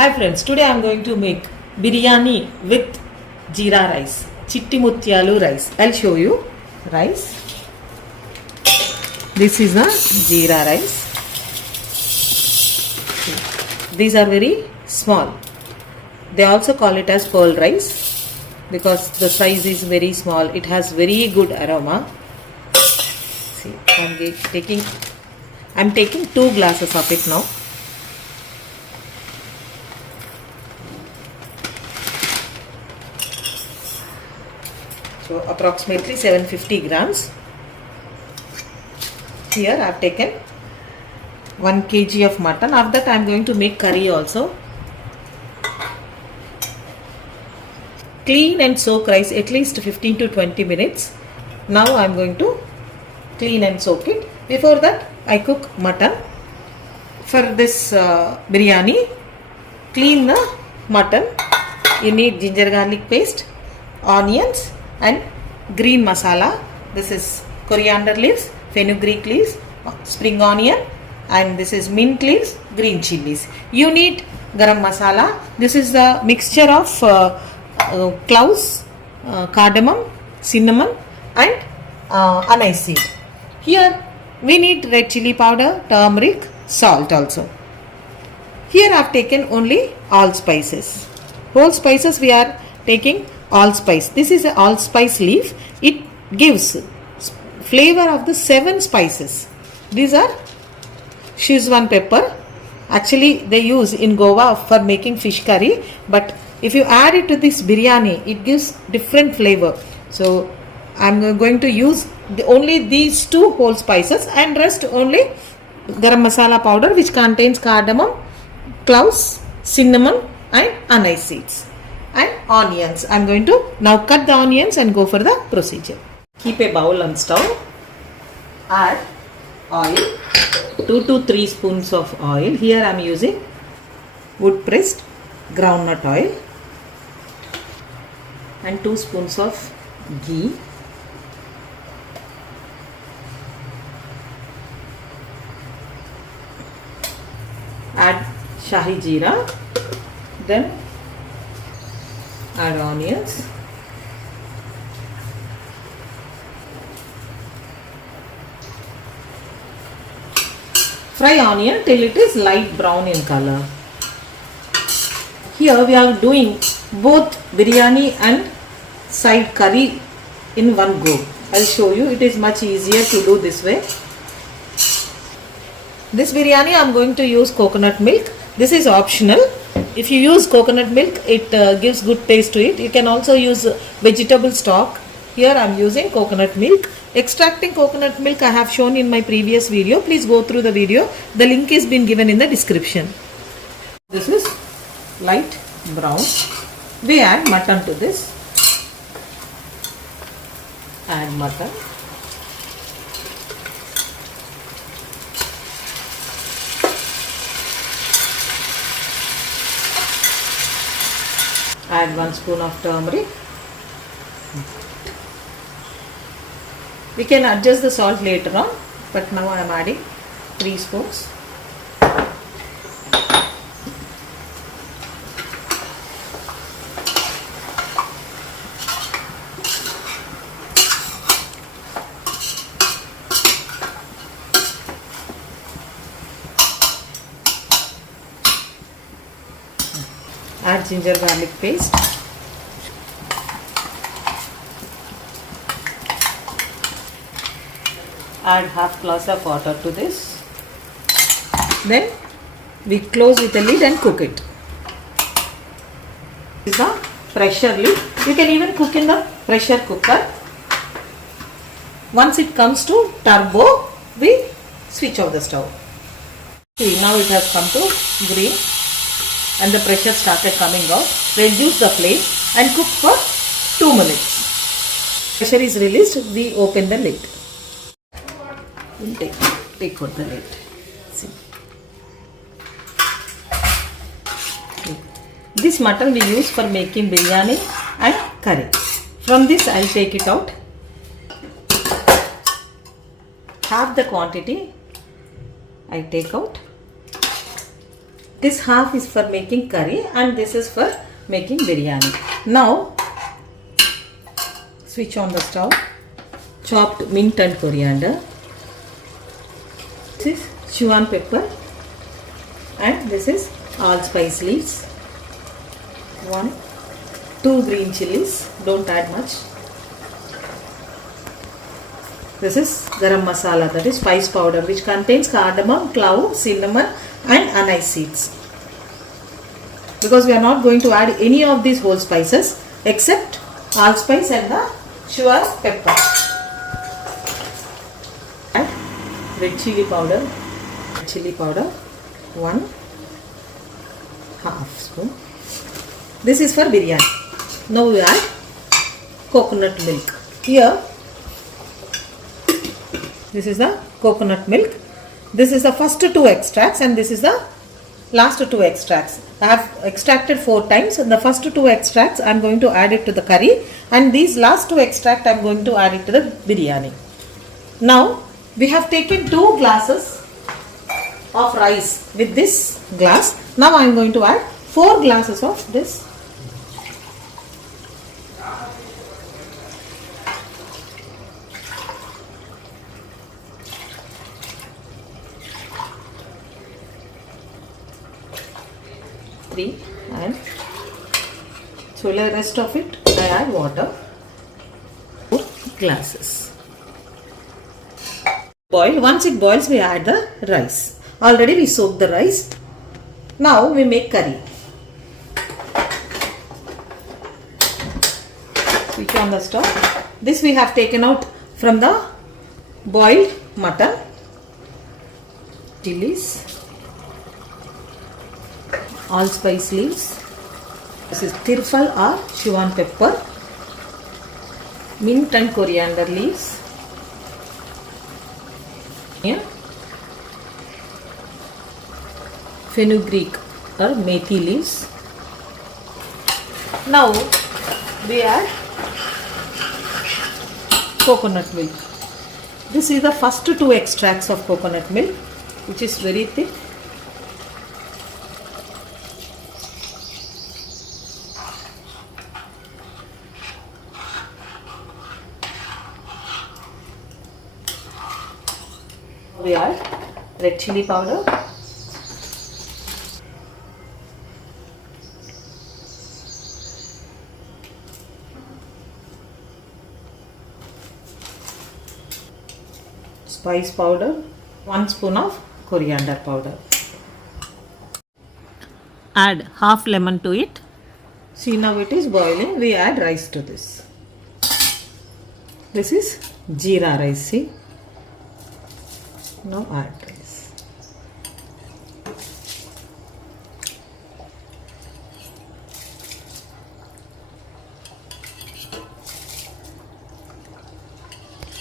Hi friends, today I am going to make biryani with jeera rice, Chitti mutyalu rice. I'll show you rice. This is the jeera rice. These are very small. They also call it as pearl rice because the size is very small. It has very good aroma. See, I'm taking 2 glasses of it now. So approximately 750 grams. Here I have taken 1 kg of mutton. After that I am going to make curry also. Clean and soak rice at least 15 to 20 minutes. Now I am going to clean and soak it. Before that I cook mutton. For this biryani, clean the mutton. You need ginger garlic paste, onions and green masala. This is coriander leaves, fenugreek leaves, spring onion, and this is mint leaves, green chilies. You need garam masala. This is the mixture of cloves, cardamom, cinnamon and anise seed. Here we need red chili powder, turmeric, salt also. Here I have taken only allspices. Whole spices we are taking allspice. This is an allspice leaf. It gives flavor of the 7 spices. These are Szechuan pepper. Actually they use in Goa for making fish curry, but if you add it to this biryani, it gives different flavor. So I am going to use only these 2 whole spices and rest only garam masala powder, which contains cardamom, cloves, cinnamon and anise seeds and onions. I am going to now cut the onions and go for the procedure. Keep a bowl on stove. Add oil, 2 to 3 spoons of oil. Here I am using wood pressed groundnut oil and 2 spoons of ghee. Add shahi jeera, then add onions, fry onion till it is light brown in color. Here we are doing both biryani and side curry in one go. I will show you. It is much easier to do this way. This biryani I am going to use coconut milk. This is optional. If you use coconut milk, it gives good taste to it. You can also use vegetable stock. Here I am using coconut milk. Extracting coconut milk I have shown in my previous video. Please go through the video. The link is been given in the description. This is light brown. We add mutton to this. Add mutton. Add 1 spoon of turmeric. We can adjust the salt later on, but now I am adding 3 spoons. Add ginger garlic paste. Add half glass of water to this. Then we close with a lid and cook it. This is the pressure lid. You can even cook in the pressure cooker. Once it comes to turbo, we switch off the stove. See, now it has come to green and the pressure started coming out. Reduce the flame and cook for 2 minutes. Pressure is released, we open the lid. We'll take out the lid. See. This mutton we use for making biryani and curry. From this I will take it out. Half the quantity I take out. This half is for making curry and this is for making biryani. Now switch on the stove. Chopped mint and coriander. This is cayenne pepper and this is allspice leaves. 2 green chilies. Don't add much. This is garam masala, that is spice powder, which contains cardamom, clove, cinnamon and anise seeds. Because we are not going to add any of these whole spices except allspice and the cayenne pepper. Add red chili powder. 1/2 spoon. This is for biryani. Now we add coconut milk. Here, this is the coconut milk. This is the first 2 extracts and this is the last 2 extracts. I have extracted 4 times and the first 2 extracts I am going to add it to the curry and these last 2 extracts I am going to add it to the biryani. Now we have taken 2 glasses of rice with this glass. Now I am going to add 4 glasses of this. And so the rest of it I add water. 4 glasses. Boil. Once it boils, we add the rice. Already we soaked the rice. Now we make curry. Switch on the stove. This we have taken out from the boiled mutton. Chilies. Allspice leaves. This is tirfal or cayenne pepper. Mint and coriander leaves. Here, fenugreek or methi leaves. Now we add coconut milk. This is the first 2 extracts of coconut milk, which is very thick. We add red chili powder, spice powder, 1 spoon of coriander powder. Add half lemon to it. See, now it is boiling. We add rice to this. This is jeera rice. See. Now add this.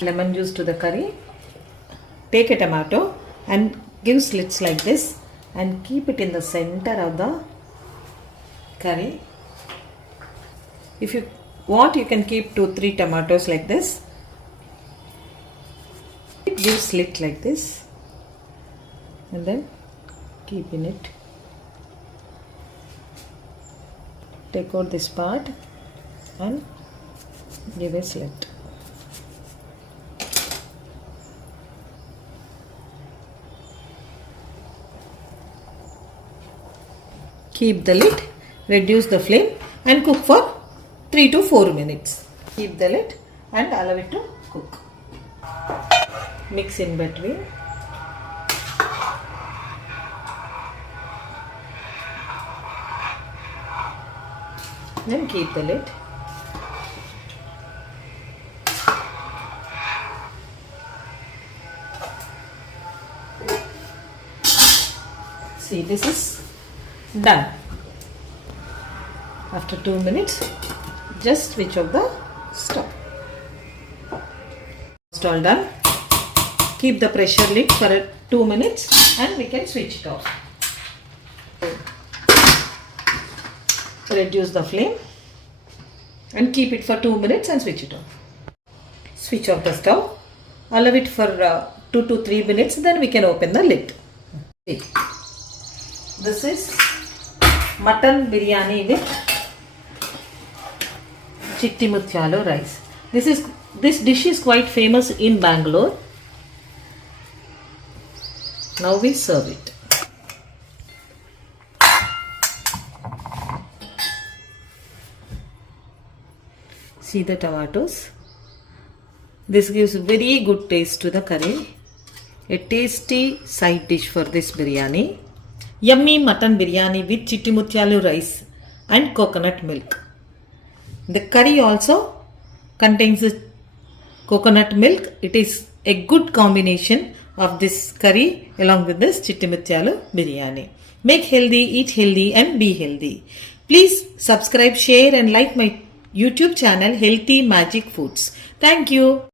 Lemon juice to the curry. Take a tomato and give slits like this and keep it in the center of the curry. If you want, you can keep 2-3 tomatoes like this. Give slit like this and then keep in it. Take out this part and give a slit. Keep the lid, reduce the flame and cook for 3 to 4 minutes. Keep the lid and allow it to cook. Mix in between. Then keep the lid. See, this is done. After 2 minutes, just switch off the stove. It's all done. Keep the pressure lid for 2 minutes and we can switch it off. Reduce the flame and keep it for 2 minutes and switch it off. Switch off the stove. Allow it for 2 to 3 minutes, then we can open the lid. This is mutton biryani with Chitti mutyalu rice. This dish is quite famous in Bangalore. Now we serve it. See the tomatoes. This gives very good taste to the curry. A tasty side dish for this biryani. Yummy mutton biryani with Chitti mutyalu rice and coconut milk. The curry also contains coconut milk. It is a good combination of this curry along with this Chitti mutyalu biryani. Make healthy, eat healthy and be healthy. Please subscribe, share and like my YouTube channel Healthy Magic Foods. Thank you.